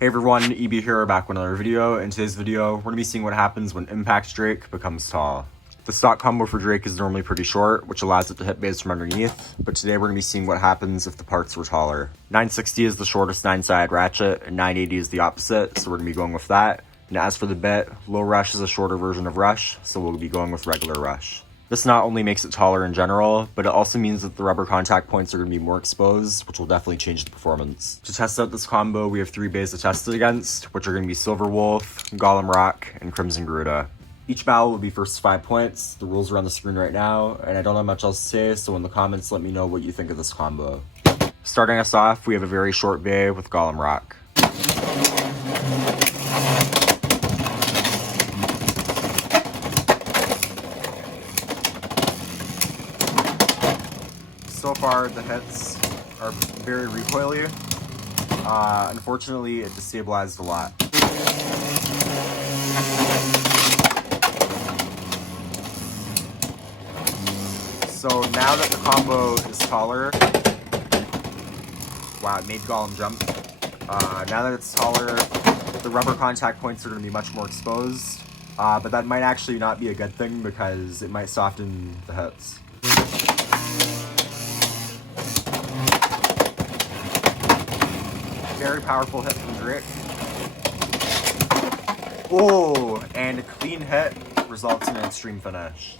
Hey everyone, EB here, back with another video. In today's video, we're going to be seeing what happens when Impact Drake becomes tall. The stock combo for Drake is normally pretty short, which allows it to hit bays from underneath, but today we're going to be seeing what happens if the parts were taller. 960 is the shortest 9-sided ratchet, and 980 is the opposite, so we're going to be going with that. And as for the bit, Low Rush is a shorter version of Rush, so we'll be going with regular Rush. This not only makes it taller in general, but it also means that the rubber contact points are going to be more exposed, which will definitely change the performance. To test out this combo, we have 3 bays to test it against, which are going to be Silverwolf, Golem Rock, and Crimson Garuda. Each battle will be first 5 points. The rules are on the screen right now, and I don't have much else to say, so in the comments let me know what you think of this combo. Starting us off, we have a very short bay with Golem Rock. So far, the hits are very recoily. Unfortunately, it destabilized a lot. So now that the combo is taller, wow, it made Golem jump. Now that it's taller, the rubber contact points are going to be much more exposed, but that might actually not be a good thing because it might soften the hits. Very powerful hit from Drake. Oh, and a clean hit results in an extreme finish.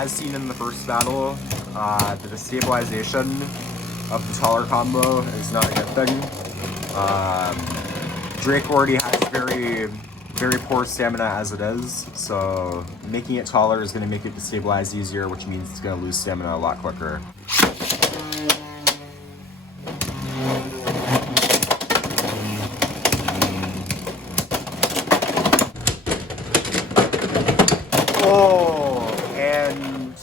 As seen in the first battle, the destabilization of the taller combo is not a good thing. Drake already has very poor stamina as it is, so making it taller is going to make it destabilize easier, which means it's going to lose stamina a lot quicker. Oh, and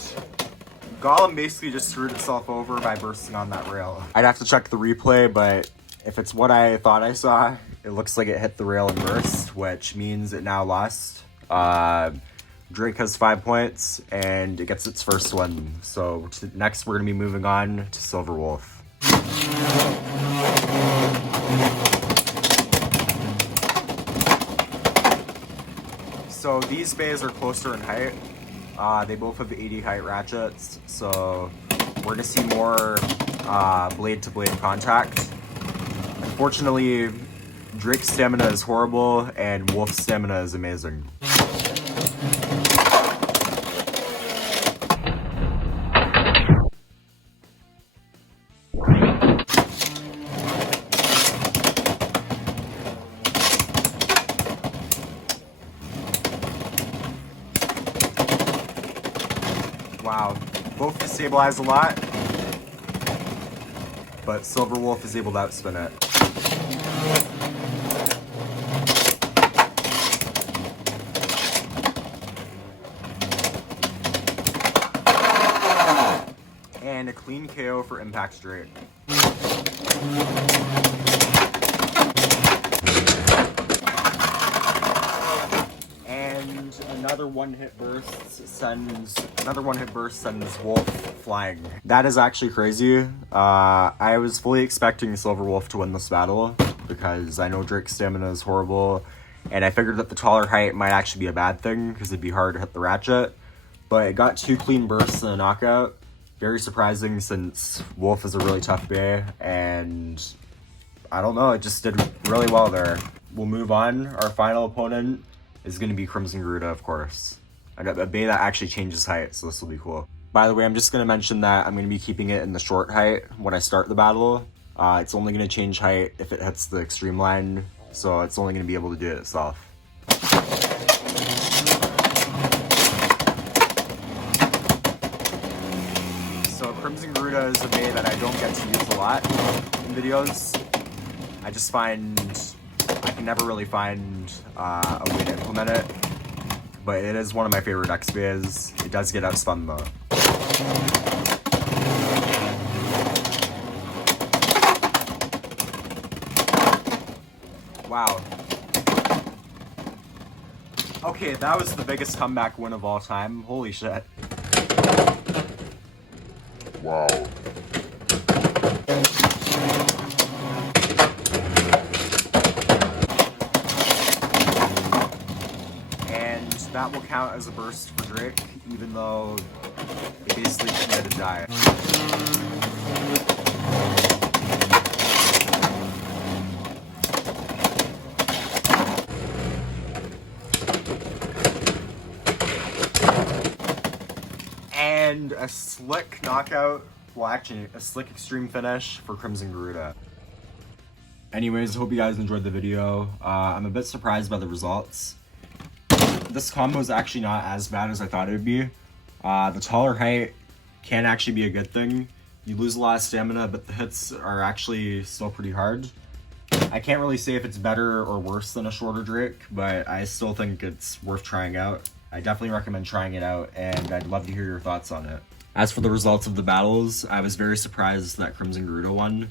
Golem basically just screwed itself over by bursting on that rail. I'd have to check the replay, but if it's what I thought I saw, it looks like it hit the rail and burst, which means it now lost. Drake has 5 points, and it gets its first win. So next we're going to be moving on to Silverwolf. So these bays are closer in height. They both have 80 height ratchets, so we're going to see more blade-to-blade contact. Unfortunately, Drake's stamina is horrible, and Wolf's stamina is amazing. Wow, both destabilize a lot, but Silverwolf is able to outspin it. And a clean KO for Impact Drake. And another one-hit burst sends Wolf flying. That is actually crazy. I was fully expecting Silverwolf to win this battle because I know Drake's stamina is horrible, and I figured that the taller height might actually be a bad thing because it'd be hard to hit the ratchet. But it got 2 clean bursts and a knockout. Very surprising since Wolf is a really tough bay, and I don't know, it just did really well there. We'll move on. Our final opponent is going to be Crimson Garuda, of course. A bay that actually changes height, so this will be cool. By the way, I'm just going to mention that I'm going to be keeping it in the short height when I start the battle. It's only going to change height if it hits the extreme line, so it's only going to be able to do it itself. So Crimson Garuda is a bay that I don't get to use a lot in videos. I just find I can never really find a way to implement it, but it is one of my favorite X bays. It does get outspun though. Wow. Okay, that was the biggest comeback win of all time. Holy shit. Wow. And that will count as a burst for Drake, even though it basically had to die. And a slick knockout, well actually a slick extreme finish for Crimson Garuda. Anyways, I hope you guys enjoyed the video. I'm a bit surprised by the results. This combo is actually not as bad as I thought it would be. The taller height can actually be a good thing. You lose a lot of stamina, but the hits are actually still pretty hard. I can't really say if it's better or worse than a shorter Drake, but I still think it's worth trying out. I definitely recommend trying it out, and I'd love to hear your thoughts on it. As for the results of the battles, I was very surprised that Crimson Garuda won.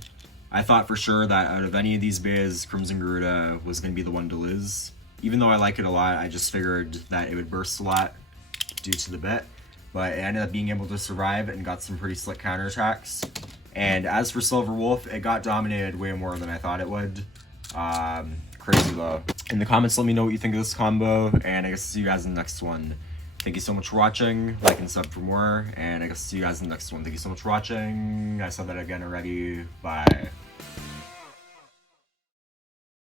I thought for sure that out of any of these bays, Crimson Garuda was going to be the one to lose. Even though I like it a lot, I just figured that it would burst a lot due to the bit. But it ended up being able to survive and got some pretty slick counterattacks. And as for Silverwolf, it got dominated way more than I thought it would. Crazy though. In the comments, let me know what you think of this combo, and I guess see you guys in the next one. Thank you so much for watching, like and sub for more, and I guess see you guys in the next one. Thank you so much for watching. I said that again already. Bye.